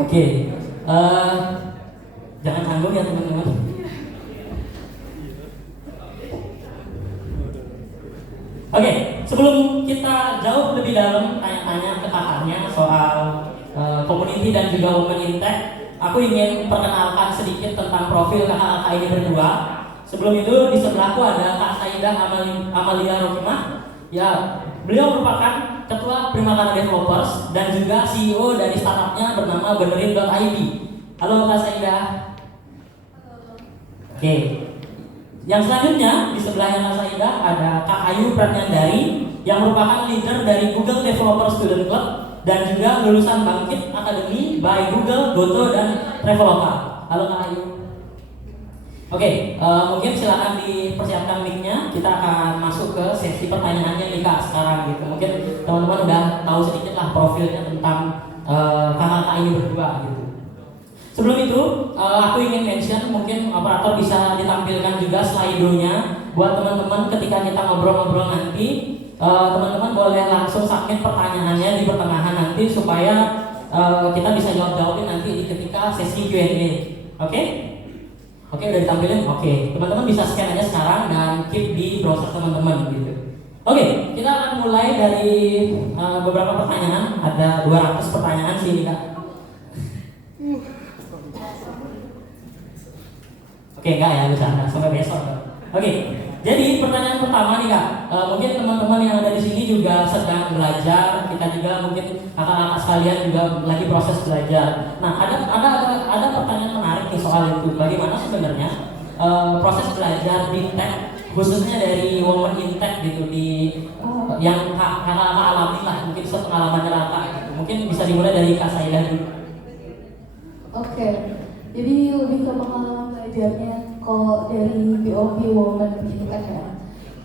Oke, eh, jangan canggung ya teman-teman. Oke, sebelum kita jauh lebih dalam tanya-tanya ke kakaknya soal community dan juga Women in Tech, aku ingin perkenalkan sedikit tentang profil kakak-kakak ini berdua. Sebelum itu di sebelahku ada Kak Saidah Amalia Rokimah. Ya, beliau merupakan Ketua Primavera Developers dan juga CEO dari startupnya bernama Benerin.id. Halo Kak Saidah. Oke. Yang selanjutnya di sebelahnya Kak Saidah ada Kak Ayu Pratnyandari yang merupakan leader dari Google Developer Student Club dan juga lulusan Bangkit Academy by Google, Goto dan Traveloka. Halo Kak Ayu. Oke, mungkin silakan dipersiapkan mic-nya. Kita akan masuk ke sesi pertanyaannya nih Kak sekarang gitu. Mungkin teman-teman udah tahu sedikit lah profilnya tentang kakak-kakak ini berdua gitu. Sebelum itu, aku ingin mention, mungkin operator bisa ditampilkan juga slide-nya buat teman-teman ketika kita ngobrol-ngobrol nanti. Teman-teman boleh langsung submit pertanyaannya di pertengahan nanti supaya kita bisa jawab-jawabin nanti di ketika sesi Q&A. Oke? Oke, udah ditampilin? Oke, teman-teman bisa scan aja sekarang dan keep di browser teman-teman gitu. Oke, kita akan mulai dari beberapa pertanyaan. Ada 200 pertanyaan sih Kak. Oke, enggak ya, bisa sampai besok. Oke, jadi pertanyaan pertama nih Kak, mungkin teman-teman yang ada di sini juga sedang belajar, kita juga mungkin kakak-kakak sekalian juga lagi proses belajar. Nah, ada pertanyaan menarik nih soal itu. Bagaimana sebenarnya proses belajar di tech, khususnya dari Women in Tech gitu, di yang kakak-kakak alami lah, mungkin sepengalamannya kakak gitu. Mungkin bisa dimulai dari Kak Saidah dulu. Oke, jadi lebih ke pengalaman belajarnya kalau dari POV Women ini kan ya.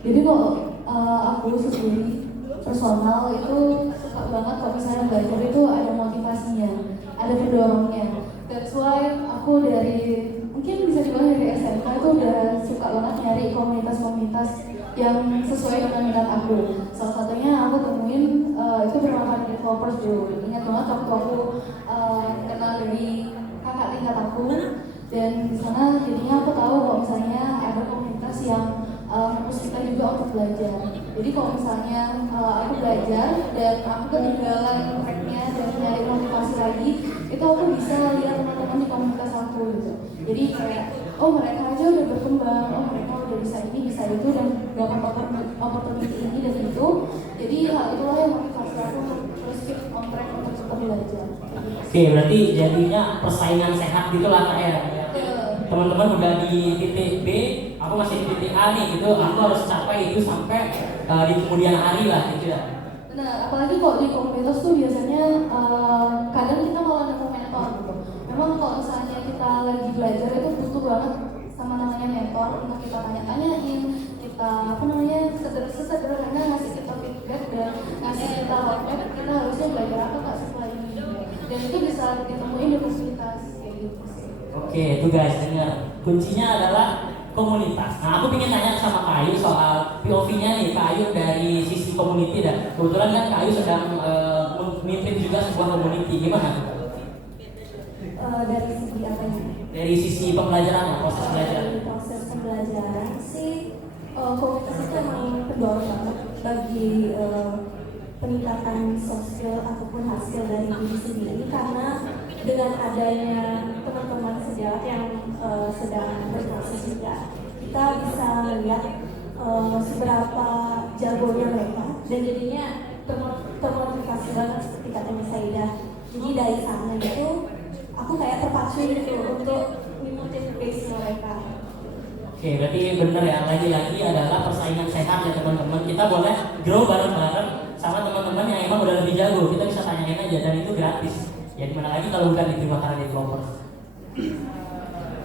Jadi kalau aku sendiri personal itu suka banget kalau misalnya belajar itu ada motivasinya, ada pendorongnya. That's why aku dari mungkin bisa dibilang dari SMA itu udah suka banget nyari komunitas-komunitas yang sesuai dengan minat aku. Salah satunya aku temuin itu bernama Developers dulu. Ingat banget waktu aku kenal dari kakak tingkat aku, dan di sana jadinya aku tahu kalau misalnya ada komunitas yang fokus kita juga untuk belajar. Jadi kalau misalnya aku belajar dan aku ketinggalan tracknya dan nyari motivasi lagi, itu aku bisa lihat teman-teman di komunitas aku gitu. Jadi kayak, oh mereka aja udah berkembang, oh mereka udah bisa ini, bisa itu, dan dapat opportunity ini dan itu. Jadi hal itulah yang motivasi aku untuk terus keep on track untuk tetap belajar. Oke, berarti jadinya persaingan sehat gitulah Kak ya. Teman-teman udah di titik B, aku masih di titik A nih gitu, aku harus capai itu sampai di kemudian hari lah gitu ya. Nah, apalagi kalau di komunitas tuh biasanya kadang kita malah nemu mentor gitu. Memang kalau misalnya kita lagi belajar itu butuh banget sama namanya mentor untuk kita tanya-tanyain, kita sesederhana ngasih kita feedback dan ngasih kita roadmap kita harusnya belajar apa Kak setelah ini. Dan itu bisa ditemuin di komunitas kayak gitu sih. Oke, itu guys, dengar. Kuncinya adalah komunitas. Nah, aku ingin tanya sama Kak Ayu soal POV-nya nih, Kak Ayu dari sisi community dan kebetulan kan Kak Ayu sedang memimpin juga sebuah community. Gimana? Dari segi apanya? Dari sisi pembelajaran, proses belajar. Dari proses pembelajaran sih, komunitas itu emang pendorong banget bagi peningkatan soft skill ataupun hard skill dari diri sendiri, karena dengan adanya teman-teman sejawat yang sedang berproses juga, kita bisa melihat seberapa jagonya mereka dan jadinya termotivasi banget seperti katanya Saidah. Jadi dari sana itu aku kayak terpacu gitu untuk ngikutin pace mereka. Oke, berarti bener ya, lagi-lagi adalah persaingan sehat ya teman-teman. Kita boleh grow bareng-bareng sama teman-teman yang emang udah lebih jago. Kita bisa tanyain aja dan itu gratis. Ya dimana lagi kalau bukan di Primavera Developers.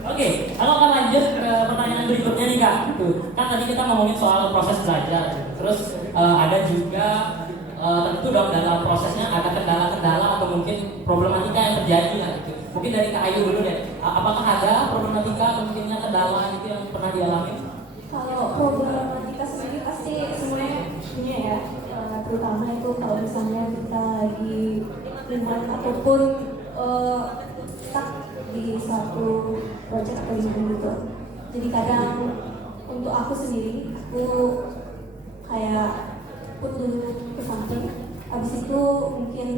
Oke, kalau akan lanjut ke pertanyaan berikutnya nih Kak. Kan tadi kita ngomongin soal proses belajar. Terus ada juga tentu dong dalam prosesnya ada kendala-kendala atau mungkin problematika yang terjadi lah gitu. Mungkin dari Kak Ayu dulu deh. Apakah ada problematika atau mungkinnya kendala gitu yang pernah dialami? Kalau problematika sendiri pasti semuanya punya ya, terutama itu kalau misalnya kita lagi lingkungan ataupun stuck di suatu project atau event gitu. Jadi kadang untuk aku sendiri, aku kayak put dulu ke samping, habis itu mungkin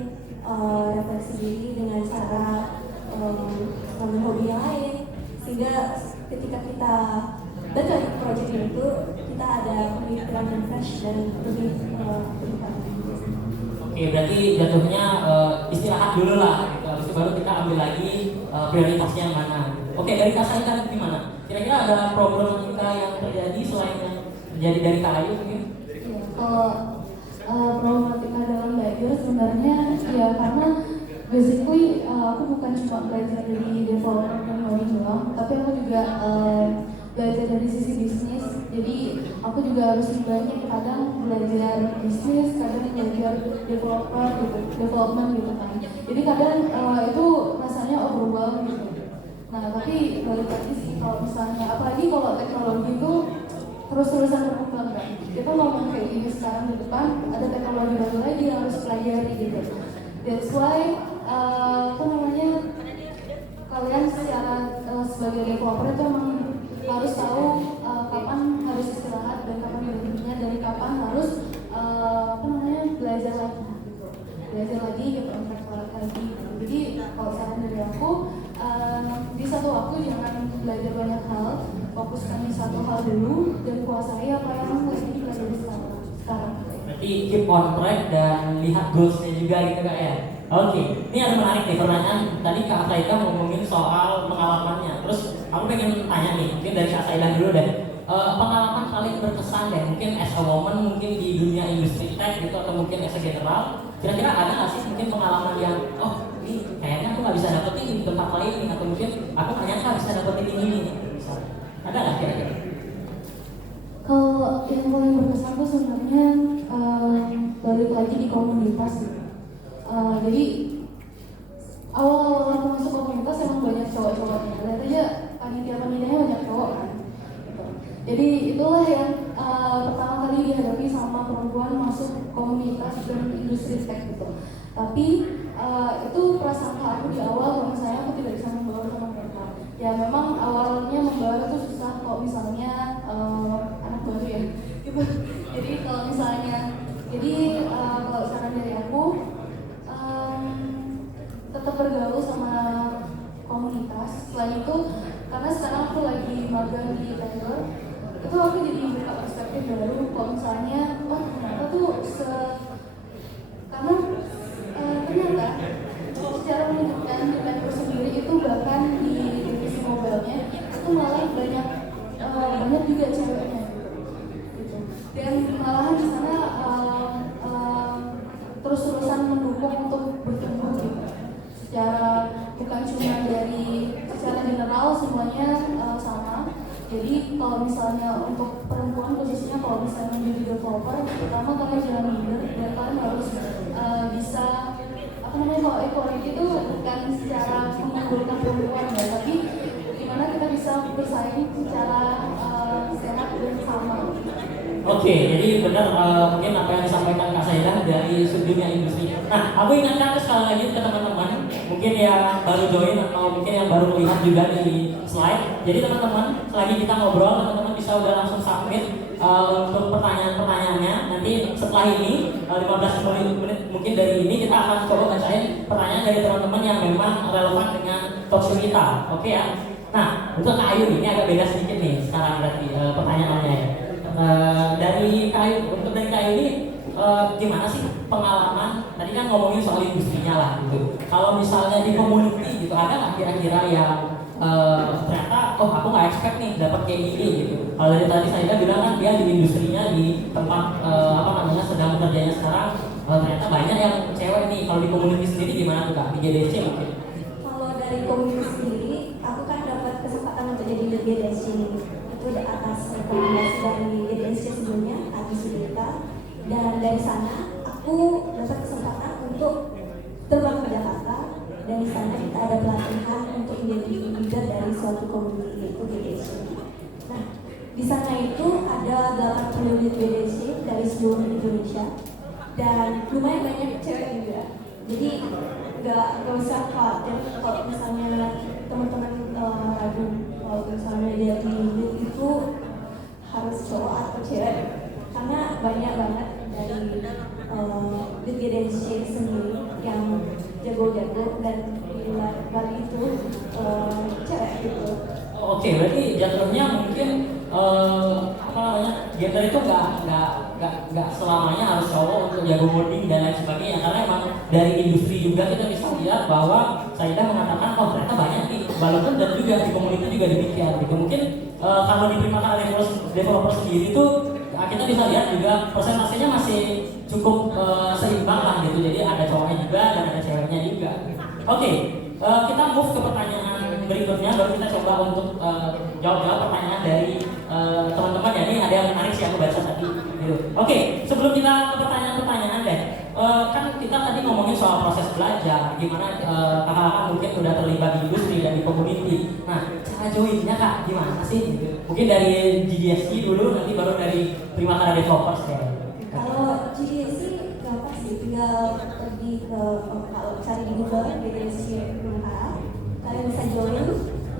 refleksi diri dengan cara ngambil hobi yang lain, sehingga ketika kita berkali project itu kita ada pemikiran yang fresh dan lebih berlipat. Oke, berarti jatuhnya istirahat dulu lah gitu. Habis itu baru kita ambil lagi prioritasnya yang mana. Oke, dari Kak Saida gimana? Kira-kira ada problematika yang terjadi selain yang terjadi dari Kak Ayu mungkin? Ya, kalau problematika dalam belajar sebenarnya ya karena basically aku bukan cuma belajar dari developer dan coding doang, tapi aku juga belajar dari sisi bisnis. Jadi aku juga harus banyak kadang belajar bisnis, kadang belajar developer gitu, development gitu kan. Jadi kadang itu rasanya overwhelmed gitu. Nah tapi balik lagi sih kalau misalnya, apalagi kalau teknologi itu terus-terusan berkembang kan. Kita ngomong kayak gini sekarang di depan, ada teknologi baru lagi yang harus pelajari gitu. That's why kalian secara sebagai developer itu memang harus tahu kapan harus istirahat dan kapan berhentinya, dan kapan harus belajar lagi gitu. Belajar lagi gitu, intelektual lagi. Jadi kalau saran dari aku, di satu waktu jangan belajar banyak hal, fokuskan di satu hal dulu dan kuasai apa yang lagi dipelajari sekarang. Berarti keep on track dan lihat goalsnya juga gitu Kak ya. Oke, ini ada menarik nih pertanyaan. Tadi Kak Saida ngomongin soal pengalamannya. Terus aku pengen tanya nih, mungkin dari Kak Saida dulu deh. Pengalaman paling berkesan deh, mungkin as a woman, mungkin di dunia industri tech gitu, atau mungkin as a general. Kira-kira ada nggak sih mungkin pengalaman yang, oh ini kayaknya aku nggak bisa dapetin di tempat lain nih, atau mungkin aku nggak nyangka bisa dapetin ini nih. Misalnya. Ada nggak kira-kira? Kalau yang paling berkesan tuh sebenarnya balik lagi di komunitas gitu. Jadi awal-awal aku masuk komunitas emang banyak cowok-cowoknya. Lihat aja panitia-panitianya banyak cowok kan. Gitu. Jadi itulah yang pertama kali dihadapi sama perempuan masuk komunitas dan industri tech gitu. Tapi itu prasangka aku di awal kalau misalnya aku tidak bisa membaur sama mereka. Ya memang awalnya membaur itu susah kok, misalnya anak baru ya. Gitu. Jadi kalau misalnya, kalau saran dari aku tetap bergaul sama komunitas. Selain itu, karena sekarang aku lagi magang di Taylor, itu aku jadi buka perspektif baru. Kalau misalnya, oh ternyata tuh karena ternyata secara menunjukkan di Taylor sendiri itu bahkan di divisi mobilnya itu malah banyak juga ceweknya gitu. Dan malahan di sana terus-terusan mendukung untuk bertumbuh gitu. Secara bukan cuma secara general semuanya sama. Jadi kalau misalnya untuk perempuan khususnya kalau misalnya menjadi developer, pertama kalian jangan minder dan kalian harus bisa kalau equality itu bukan secara mengunggulkan perempuan ya, tapi gimana kita bisa bersaing secara sehat dan sama. Oke, jadi benar mungkin apa yang disampaikan Kak Saida dari dunia industri. Nah, aku ingatkan sekali lagi ke teman-teman, mungkin yang baru join atau mungkin yang baru melihat juga di slide. Jadi teman-teman, selagi kita ngobrol, teman-teman bisa udah langsung submit untuk pertanyaan-pertanyaannya. Nanti setelah ini 15 menit mungkin dari ini kita akan coba bacain pertanyaan dari teman-teman yang memang relevan dengan talk show kita. Oke ya. Nah, untuk Kak Ayu ini agak beda sedikit nih sekarang berarti pertanyaannya ya. Dari Kak Ayu ini gimana sih pengalaman? Tadi kan ngomongin soal industrinya lah gitu. Kalau misalnya di community gitu, ada nggak kira-kira yang ternyata aku nggak expect nih dapat kayak gini gitu. Kalau dari tadi saya bilang kan dia di industrinya di tempat sedang bekerjanya sekarang, ternyata banyak yang cewek nih. Kalau di community sendiri gimana tuh Kak? Di GDC mungkin? Kalau dari community sendiri, aku kan dapat kesempatan untuk jadi lead GDC. Itu atas rekomendasi dari GDC sebelumnya, Adi Sudita. Dan dari sana aku dapat kesempatan untuk terbang ke Jakarta, dan di sana kita ada pelatihan untuk menjadi leader dari suatu komunitas yaitu BDC. Nah, di sana itu ada 80 lead BDC dari seluruh Indonesia dan lumayan banyak cewek juga. Jadi nggak usah khawatir kalau misalnya teman-teman ragu kalau misalnya dia di lead itu harus cowok atau cewek, karena banyak banget dari lead GDSC sendiri yang jago-jago dan di luar itu cewek gitu. Oke, berarti jatuhnya mungkin apa namanya, gender itu nggak selamanya harus cowok untuk jago coding dan lain sebagainya, karena emang dari industri juga kita bisa lihat bahwa Saidah mengatakan oh ternyata banyak nih balon dan juga di komunitas juga demikian gitu. Mungkin kalau di Primakara developer sendiri tuh kita bisa lihat juga persentasenya masih cukup seimbang lah gitu, jadi ada cowoknya juga dan ada ceweknya juga. Oke, kita move ke pertanyaan berikutnya, baru kita coba untuk jawab pertanyaan dari teman-teman ya. Ini ada yang menarik sih aku baca tadi gitu. Oke, sebelum kita ke pertanyaan-pertanyaan deh, kan kita tadi ngomongin soal proses belajar, gimana kakak-kakak mungkin udah terlibat di industri dan di community. Nah, cara joinnya kak gimana sih gitu? Mungkin dari GDSC dulu, nanti baru dari Primakara Developers ya. Kalau GDSC gampang sih, tinggal pergi ke kalau cari di Google GDSC Primakara, kalian bisa join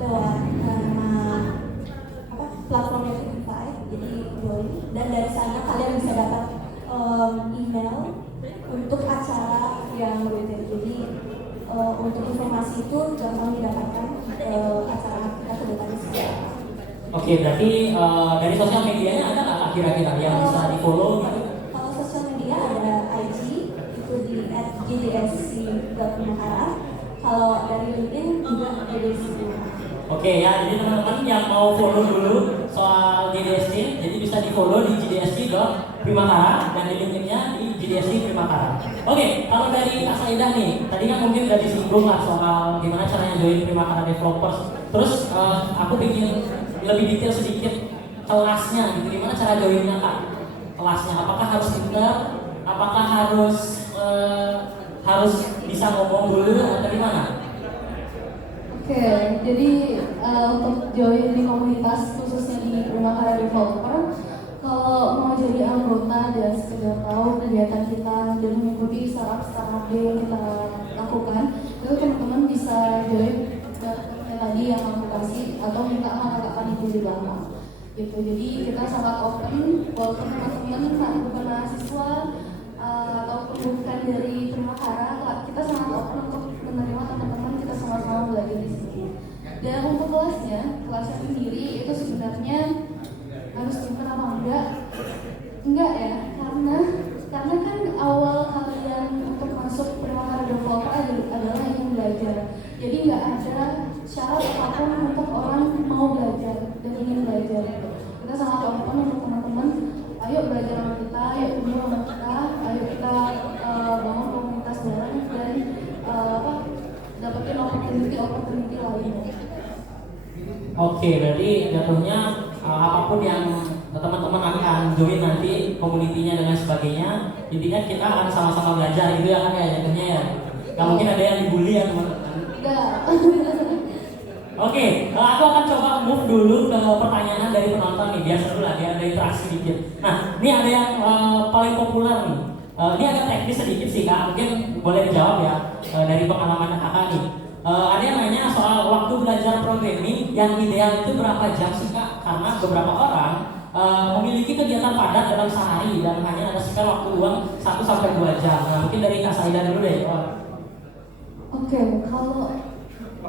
lewat nama platformnya Shopify, jadi join, dan dari sana kalian bisa dapat email untuk acara yang rutin. Jadi untuk informasi itu gampang didapatkan acara kita ke depannya seperti apa. Oke, berarti dari sosial medianya ada nggak kira-kira yang bisa di follow gitu? Kalau sosial media ada IG, itu di @gdsc.primakara. Kalau dari LinkedIn juga GDSC. Oke ya, jadi teman-teman yang mau follow dulu soal GDSC, jadi bisa di follow di gdsc.primakara dan di LinkedIn-nya di GDSC Primakara. Oke, kalau dari Kak Saidah nih, tadi kan mungkin udah disinggung lah soal gimana caranya join Primakara Developers. Terus aku bikin lebih detail sedikit kelasnya gitu, gimana cara joinnya Kak? Kelasnya, apakah harus inter, apakah harus bisa ngomong dulu atau gimana? Oke, jadi untuk join di komunitas khususnya di Primakara Developer, kalau mau jadi anggota dan sekedar tahu kegiatan kita dan mengikuti startup yang kita lakukan, itu teman-teman bisa join tadi yang aku kasih atau minta sama kakak panitia di belakang. Gitu. Jadi kita sangat open, walaupun teman-teman bukan mahasiswa ataupun bukan dari Primakara, kita sangat open untuk menerima teman-teman kita sama-sama belajar di sini. Dan untuk kelasnya sendiri itu sebenarnya harus pintar apa enggak? Enggak ya, karena kan awal kalian untuk masuk Primakara Developer adalah ingin belajar. Jadi nggak ada syarat apapun untuk orang mau belajar dan ingin belajar. Kita sangat open untuk teman-teman. Ayo belajar sama kita, ayo kumpul sama kita, ayo kita bangun komunitas bareng dan dapetin opportunity lainnya. Oke, berarti jatuhnya apapun yang teman-teman akan join nanti, komunitinya dan lain sebagainya, intinya kita akan sama-sama belajar gitu ya kan ya jatuhnya ya. Gak mungkin ada yang dibully ya teman-teman. Enggak. Oke, aku akan coba move dulu ke pertanyaan dari penonton nih, biar seru lah, biar ada interaksi dikit. Nah, ini ada yang paling populer nih. Ini agak teknis sedikit sih kak, mungkin boleh dijawab ya dari pengalaman kakak nih. Ada yang nanya soal waktu belajar programming yang ideal itu berapa jam sih kak? Karena beberapa orang memiliki kegiatan padat dalam sehari dan hanya ada spare waktu luang 1-2 jam. Nah, mungkin dari Kak Saidah dulu deh. Oke, kalau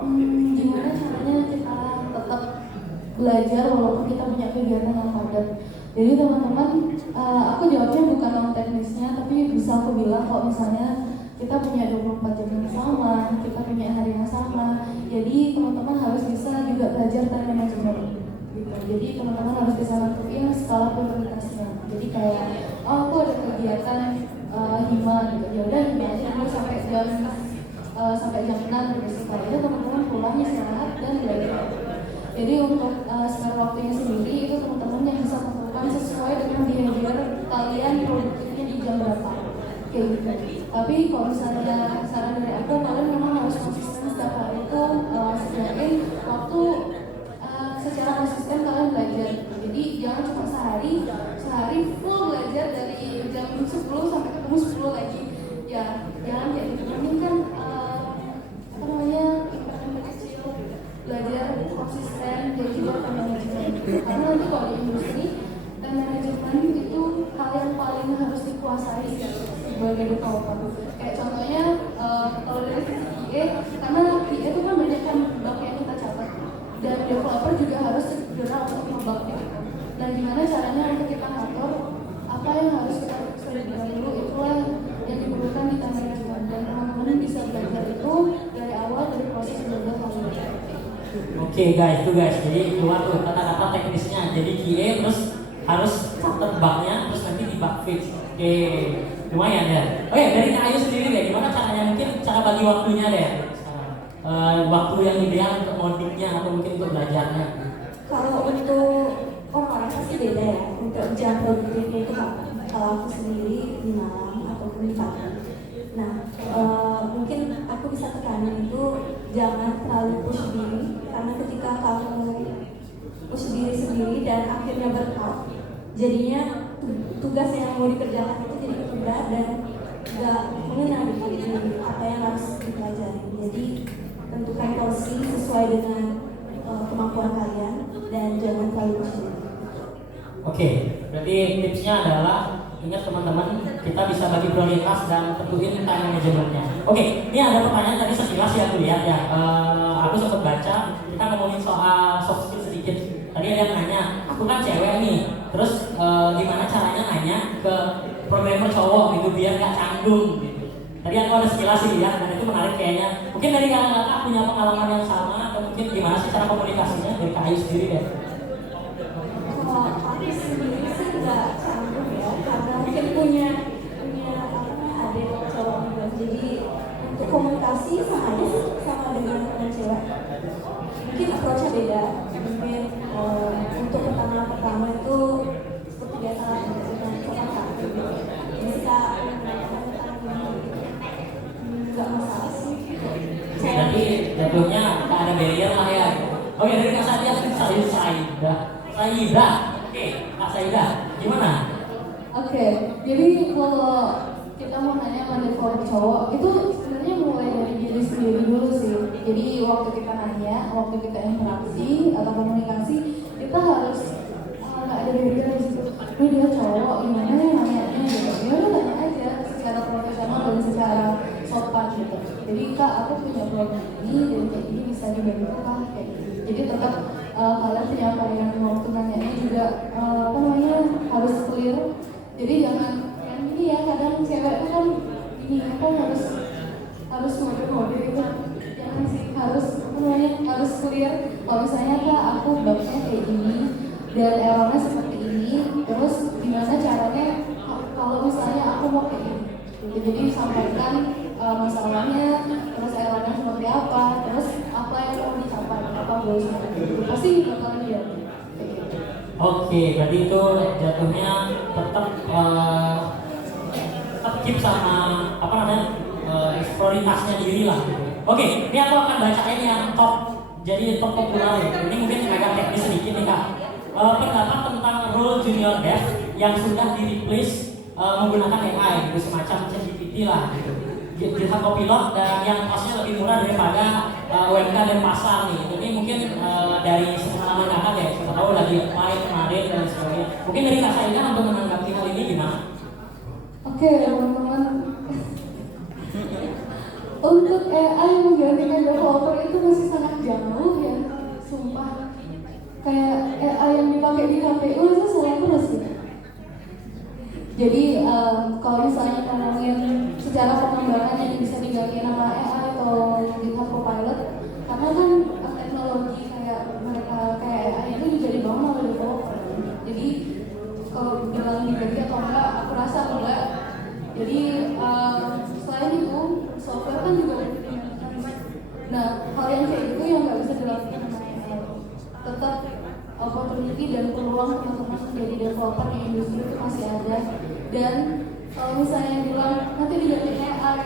gimana caranya kita tetap belajar walaupun kita punya kegiatan yang padat. Jadi teman-teman, aku jawabnya bukan non teknisnya, tapi bisa aku bilang kok misalnya kita punya 24 jam yang sama, kita punya hari yang sama. Jadi teman-teman harus bisa juga belajar time management. Gitu. Jadi teman-teman harus bisa nentuin skala prioritasnya. Jadi kayak, oh aku ada kegiatan hima gitu. Ya udah hima aja dulu sampai jam 6 gitu. Setelah itu teman-teman pulang istirahat dan belajar. Jadi untuk spare waktunya sendiri itu teman-teman yang bisa tentukan sesuai dengan behavior kalian produktifnya di jam berapa. Kayak gitu. Tapi kalau misalnya saran dari aku, kalian memang harus konsisten setiap hari itu sediain waktu secara konsisten kalian belajar. Jadi jangan cuma sehari full belajar dari jam 10 sampai ketemu 10 lagi. Ya, jangan kayak gitu. Mungkin kan developer. Kayak contohnya kalau dari sisi QA, karena QA itu kan banyak kan bug yang kita catat, dan developer juga harus segera untuk ngebug gitu. Dan gimana caranya untuk kita ngatur apa yang harus kita terlebih dahulu, itulah yang diperlukan di time management, dan teman-teman bisa belajar itu dari awal dari proses belajar validasi. Oke guys, tuh guys, jadi keluar tuh kata-kata teknisnya. Jadi QA terus harus catat bugnya, terus nanti di bug fix. Oke, lumayan ya. Oke, dari Kak Ayu sendiri deh, gimana caranya, mungkin cara bagi waktunya deh. Waktu yang ideal untuk ngodingnya atau mungkin untuk belajarnya. Kalau untuk orang-orang pasti beda ya. Untuk jam produktifnya itu kapan? Kalau aku sendiri di malam ataupun di pagi. Nah, mungkin aku bisa tekanin itu jangan terlalu push diri, karena ketika kamu push diri sendiri dan akhirnya burnout, jadinya tugas yang mau dikerjakan itu jadi ketunda dan nggak mengena di apa yang harus dipelajari. Jadi tentukan porsi sesuai dengan kemampuan kalian dan jangan terlalu push diri. Oke, berarti tipsnya adalah ingat teman-teman, kita bisa bagi prioritas dan tentuin time manajemennya. Oke, ini ada pertanyaan tadi sekilas ya aku lihat ya. Aku sempat baca, kita ngomongin soal soft skill sedikit. Tadi ada yang nanya, aku kan cewek nih, terus gimana caranya nanya ke programmer cowok gitu biar gak canggung gitu. Tadi aku ada sekilas sih ya, dan itu menarik kayaknya. Mungkin dari kakak punya pengalaman yang sama, atau mungkin gimana sih cara komunikasinya dari Kak Ayu sendiri deh. Kalau aku sendiri sih nggak canggung ya, karena mungkin punya apa namanya adik cowok juga. Jadi untuk komunikasi sama aja sih, sama dengan cewek. Mungkin approach-nya beda. Mungkin untuk pertama itu seperti biasa dengan sopan gitu. Bisa menanyakan tentang nggak masalah sih. Jadi jatuhnya gak ada barrier lah ya. Oke, dari Kak Sadia, Saida. Oke, Kak Saida, gimana? Oke, jadi kalau kita mau nanya sama developer cowok, itu sebenarnya mulai dari diri sendiri dulu sih. Jadi waktu kita nanya, waktu kita interaksi atau komunikasi, kita harus nggak ada barrier di situ. Ini dia cowok, gimana ya nanyanya gitu. Ya udah tanya aja secara profesional dan secara sopan gitu. Jadi Kak, aku punya problem ini, dan kayak gini bisa dibantu Kak, kayak gitu. Jadi tetap kalian penyampaian waktu nanyanya juga harus clear. Jadi jangan yang ini ya, kadang cewek itu kan ini apa harus mode gitu. Jangan sih, harus clear. Kalau misalnya Kak, aku bugnya kayak gini dan errornya seperti ini, terus gimana caranya kalau misalnya aku mau kayak gini. Jadi sampaikan masalahnya, terus errornya seperti apa, terus apa yang mau dicapai, apa goalsnya, pasti bakalan dia. Oke, berarti itu jatuhnya tetap keep sama apa namanya prioritasnya diri lah. Oke, ini aku akan bacain yang top, jadi top populer. Ini mungkin agak teknis sedikit nih Kak. Pendapat tentang role junior dev yang sudah di-replace menggunakan AI, gitu, semacam ChatGPT lah. GitHub Copilot dan yang costnya lebih murah daripada UMK dan pasar nih. Ini mungkin dari pengalaman kakak ya, siapa tahu lagi apply kemarin dan sebagainya. Mungkin dari Kak Saida untuk menanggapi hal ini gimana? Oke, teman-teman. Untuk AI menggantikan developer itu masih sangat jauh ya, sumpah. Kayak AI yang dipakai di KPU itu salah terus gitu. Jadi kalau misalnya ngomongin secara pengembangan yang bisa diganti nama AI atau GitHub Copilot, karena kan teknologi kayak mereka kayak AI itu juga dibangun oleh developer. Jadi kalau bilang diganti atau enggak, aku rasa enggak. Jadi selain itu software kan juga digantikan. Nah, hal yang kayak gitu yang nggak bisa dilakukan sama AI. Tetap opportunity dan peluang teman-teman menjadi developer di industri itu masih ada. Dan kalau misalnya bilang nanti diganti AI,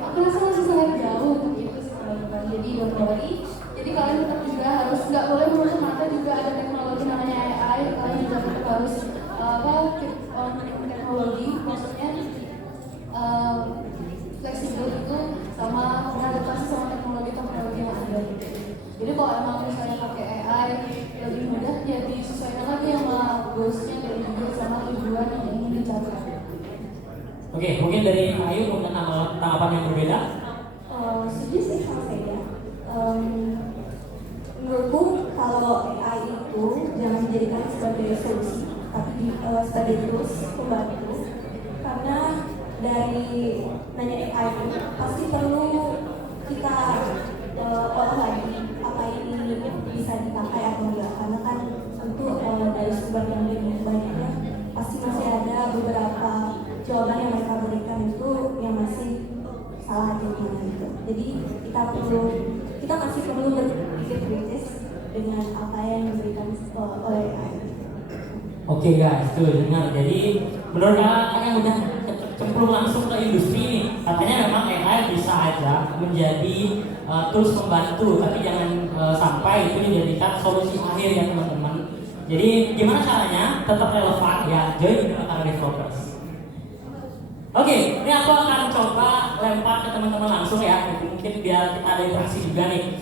aku rasa masih sangat jauh untuk itu sih teman-teman. Jadi don't worry. Jadi kalian tetap juga harus nggak boleh menutup mata juga ada teknologi namanya AI. Kalian juga tetap harus keep on teknologi, maksudnya fleksibel itu sama beradaptasi sama teknologi yang ada. Jadi kalau emang misalnya pakai AI lebih mudah, ya disesuaikan lagi sama goalsnya dari juga sama tujuan yang ingin dicapai. Oke, mungkin dari Ayu punya tanggapan yang berbeda. Setuju sih sama saya. Menurutku kalau AI itu jangan dijadikan sebagai solusi, tapi sebagai tools pembantu. Karena dari nanya AI itu pasti perlu kita olah lagi apa ini bisa dipakai atau enggak. Karena kan tentu dari sumber yang lebih banyaknya pasti masih ada beberapa jawaban yang mereka berikan itu yang masih salah atau gimana gitu. Jadi kita masih perlu berpikir kritis dengan apa yang diberikan oleh AI. Oke guys, tuh dengar. Jadi menurut kalian udah cemplung langsung ke industri ini. Katanya memang AI bisa aja menjadi tools pembantu, tapi jangan sampai itu dijadikan solusi akhir ya teman-teman. Jadi gimana caranya tetap relevan ya, join dengan developers. Oke, ini aku akan coba lempar ke teman-teman langsung ya, mungkin biar kita ada interaksi juga nih.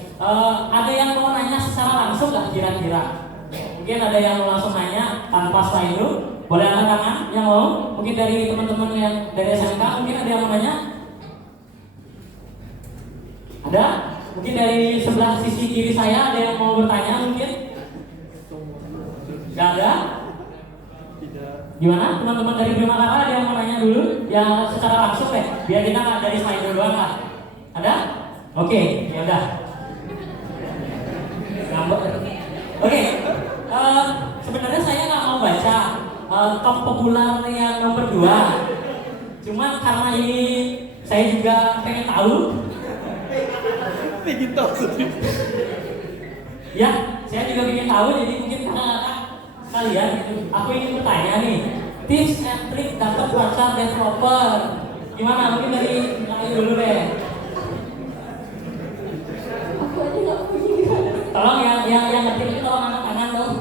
Ada yang mau nanya secara langsung nggak kira-kira? Mungkin ada yang mau langsung nanya tanpa slide dulu. Boleh angkat tangan yang mau? Mungkin dari teman-teman yang dari SMK, mungkin ada yang mau nanya? Ada? Mungkin dari sebelah sisi kiri saya ada yang mau bertanya mungkin? Gak ada? Gimana teman-teman dari Bima Kakak ada yang mau nanya dulu? Ya secara langsung deh, biar kita nggak dari slide doang lah. Ada? Oke, ya udah. Oke, sebenarnya saya nggak mau baca top populer yang nomor 2. Cuma karena ini saya juga pengen tahu. Pengen tahu sendiri. Ya, saya juga ingin tahu, jadi mungkin kakak-kakak kalian, aku ingin bertanya nih, tips and trik dapat pacar developer. Gimana? Mungkin dari Ayu dulu deh. Aku aja nggak punya. Tolong yang ngerti ini tolong angkat tangan dong.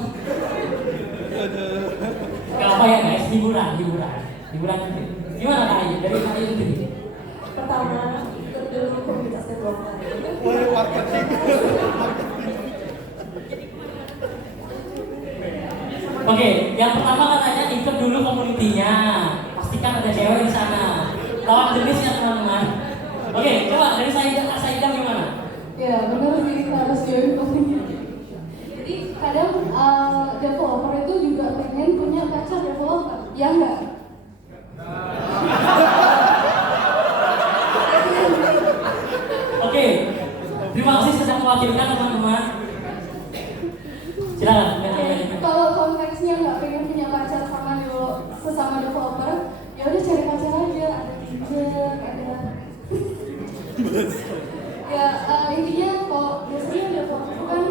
Gak apa ya guys, hiburan. Gimana Kak Ayu? Dari Kak Ayu sendiri. Pertama, ikut dulu komunitas developer. Boleh marketing. Oke, yang pertama katanya ikut dulu komunitinya. Pastikan ada cewek di sana. Lawan jenisnya teman-teman. Oke, coba dari Kak Saida gimana? Ya benar sih, harus join komunitas. Jadi kadang developer itu juga pengen punya pacar developer, ya enggak? Oke, terima kasih sudah mewakilkan teman-teman. Silakan. Kalau konteksnya nggak pengen punya pacar sesama developer, ya udah cari pacar aja, ada Tinder, ada ya intinya kalau biasanya developer itu kan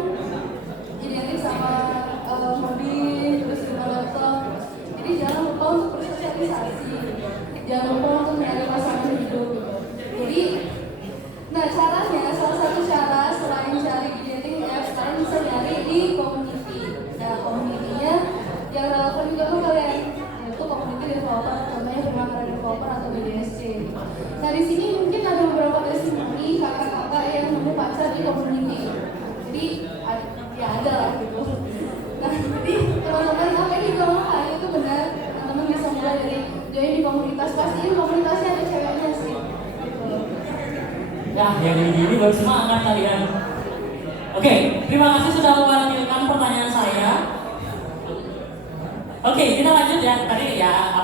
identik sama mobil, terus juga laptop. Jadi jangan lupa untuk bersosialisasi, jangan lupa untuk mencari pasangan hidup gitu. Jadi, nah caranya salah satu cara selain cari di dating apps, kalian bisa nyari di community. Nah community-nya yang relevan juga ke kalian, yaitu community developer, contohnya Bima Kakak Developer atau BDSC. Nah di sini mungkin ada beberapa testimoni kakak-kakak yang nemu pacar di community. Jadi ya ada lah gitu. Nah jadi teman-teman apa yang dibilang itu benar. Teman-teman bisa mulai dari join di komunitas, pastiin komunitasnya ada ceweknya sih. Gitu. Ya, yang gini baru semangat kalian. Oke, terima kasih sudah mewakilkan pertanyaan saya. Oke, kita lanjut ya. Tadi ya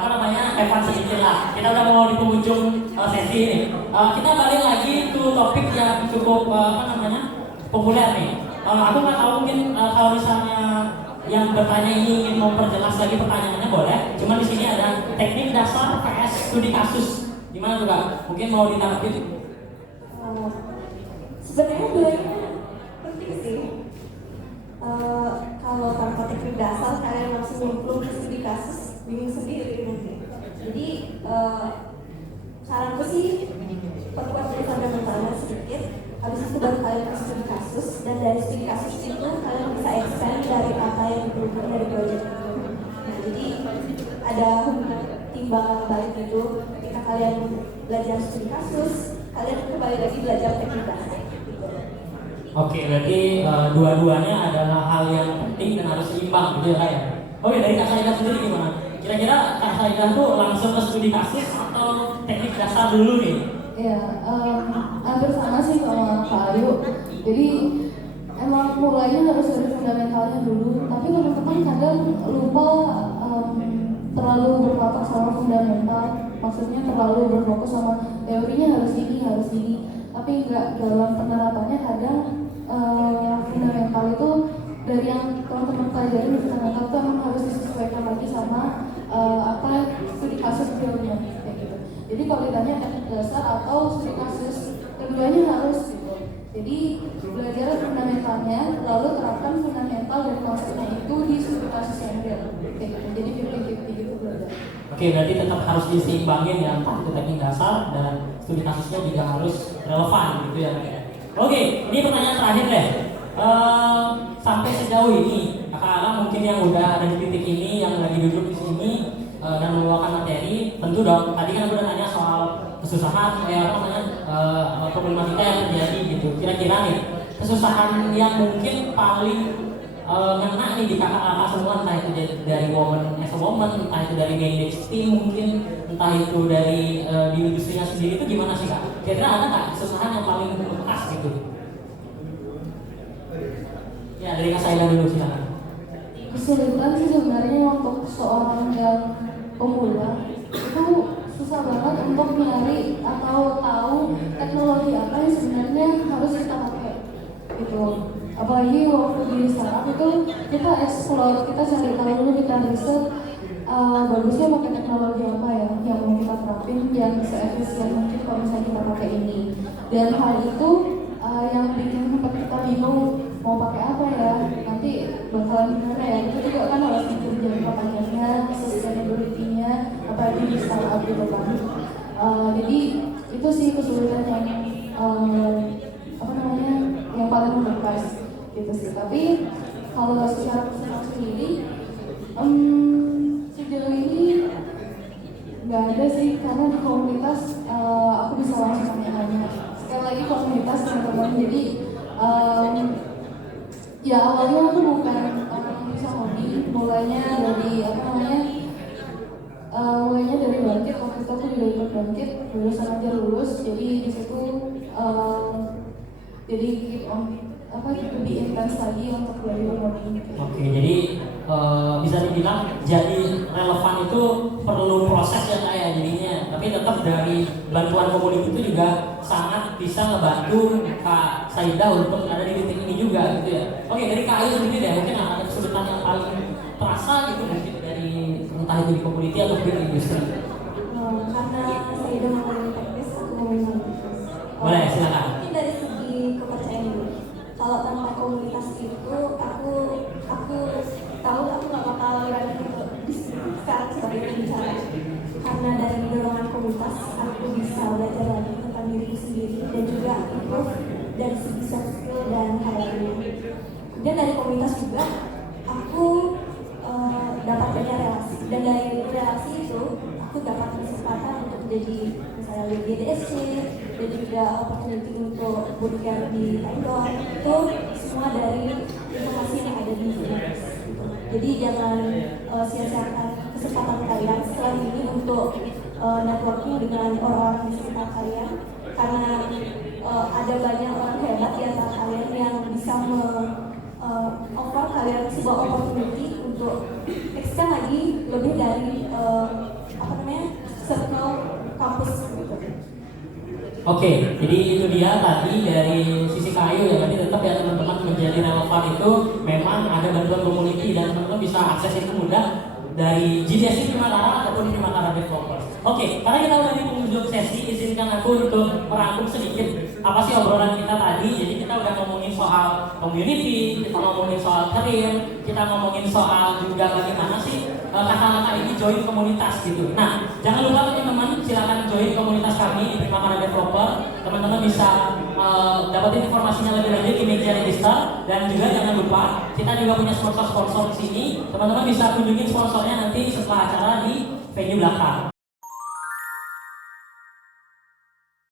Evan sedikit lah. Kita udah mau di penghujung sesi ini. Kita balik lagi ke topik yang cukup populer nih. Aku nggak tahu mungkin kalau misalnya yang bertanya ini ingin memperjelas lagi pertanyaannya boleh. Cuma di sini ada teknik dasar PS studi kasus. Gimana tuh Kak? Mungkin mau ditanggapi? Sebenarnya duanya penting sih. Kalau tanpa teknik dasar kalian langsung nyemplung ke studi kasus, bingung sendiri nanti. Jadi saranku sih perkuat fundamentalnya sedikit, habis itu baru kalian ke studi kasus, dan dari studi kasus itu kalian bisa expand dari apa yang diperlukan dari project itu. Nah, jadi ada timbangan balik itu ketika kalian belajar studi kasus, kalian kembali lagi belajar teknik dasar. Oke, berarti dua-duanya adalah hal yang penting dan harus seimbang gitu ya. Oke, dari Kak Saida sendiri gimana? Kira-kira Kak Saidah tuh langsung ke studi kasus atau teknik dasar dulu nih? Ya, hampir sama sih sama Kak Ayu. Jadi emang mulainya harus dari fundamentalnya dulu. Tapi teman-teman kadang lupa terlalu berpatok sama fundamental. Maksudnya terlalu berfokus sama teorinya harus ini. Tapi enggak, dalam penerapannya kadang fundamental itu dari yang teman-teman pelajari di fundamental itu emang harus disesuaikan lagi sama apa studi kasus realnya kayak gitu. Jadi kalau ditanya teknik dasar atau studi kasus, keduanya harus gitu. Jadi belajar fundamentalnya, lalu terapkan fundamental dan konsepnya itu di studi kasus yang real kayak gitu. Jadi 50-50 gitu belajar. Oke, berarti tetap harus diseimbangin ya, entah itu teknik dasar dan studi kasusnya juga harus relevan gitu ya. Oke, ini pertanyaan terakhir deh. Sampai sejauh ini, kakak-kakak mungkin yang udah ada di titik ini, yang lagi duduk di sini dan membawakan materi, tentu dong. Tadi kan udah tanya soal kesusahan, problematika yang terjadi gitu. Kira-kira nih, kesusahan yang mungkin paling ngena nih di kakak-kakak semua, entah itu dari woman as a woman, entah itu dari managed team mungkin, entah itu dari di industrinya sendiri, itu gimana sih kak? Kira-kira ada nggak kesusahan yang paling khas gitu? Ya, dari Kak Saila dulu silakan. Kesulitan sih sebenarnya untuk seorang yang pemula itu susah banget untuk nyari atau tahu teknologi apa yang sebenarnya harus kita pakai gitu. Apalagi waktu di startup itu kita explore, kita cari tahu dulu, kita riset bagusnya pakai teknologi apa ya yang mau kita terapin yang seefisien mungkin kalau misalnya kita pakai ini. Dan hal itu yang bikin tempat kita bingung mau pakai apa ya, nanti bakalan gimana ya, itu juga kan harus mikir jangka panjangnya, sustainability-nya, apalagi di startup gitu kan. Jadi itu sih kesulitan yang yang paling membekas gitu sih. Tapi kalau secara personal sendiri sejauh ini nggak ada sih, karena di komunitas aku bisa langsung tanya-tanya. Sekali lagi komunitas teman-teman, jadi ya awalnya aku bukan orang yang bisa hobi, mulainya dari mulainya dari bangkit. Waktu itu aku juga ikut bangkit, lulusan aja lulus, jadi di situ jadi keep on lebih intens lagi untuk belajar hobi. Oke, jadi bisa dibilang jadi relevan itu perlu proses ya kak ya jadinya, tapi tetap dari bantuan komunitas itu juga sangat bisa ngebantu Kak Saida untuk ada di titik ini juga gitu ya. Oke, dari Kak Ayu sendiri deh, mungkin ada kesulitan yang paling terasa gitu mungkin dari entah itu di komunitas atau di industri. Karena Saida ngomongin teknis, aku ngomongin teknis. Boleh, silakan. Mungkin dari segi kepercayaan dulu. Kalau tanpa komunitas itu, aku tahu aku nggak bakal berani untuk sekarang sebagai pembicara. Karena dari dorongan komunitas, aku bisa belajar lagi tentang diriku sendiri dan juga improve dari segi soft skill dan hal lainnya. Kemudian dari komunitas juga, aku dapat banyak relasi, dan dari relasi itu aku dapat kesempatan untuk menjadi misalnya di GDSC dan juga opportunity untuk bootcamp di Taiwan. Itu semua dari informasi yang ada di Univers. Jadi jangan sia-siakan kesempatan kalian setelah ini untuk networking dengan orang-orang di sekitar kalian, karena ada banyak orang hebat di antara kalian yang bisa offer kalian sebuah opportunity untuk extend lagi lebih dari circle kampus gitu. Oke, jadi itu dia tadi dari sisi kayu ya, berarti tetap ya teman-teman menjadi relevan itu memang ada bantuan komuniti dan teman-teman bisa akses itu mudah dari GDSC Primakara ataupun Primakara Developers. Oke, karena kita udah di penghujung sesi, izinkan aku untuk merangkum sedikit apa sih obrolan kita tadi. Jadi kita udah ngomongin soal community, kita ngomongin soal career, kita ngomongin soal juga bagaimana sih kakak-kakak ini join komunitas gitu. Nah, jangan lupa teman-teman silakan join komunitas kami di Primakara Developer. Teman-teman bisa dapetin informasinya lebih lanjut di media register, dan juga jangan lupa kita juga punya sponsor-sponsor di sini. Teman-teman bisa kunjungin sponsornya nanti setelah acara di venue belakang.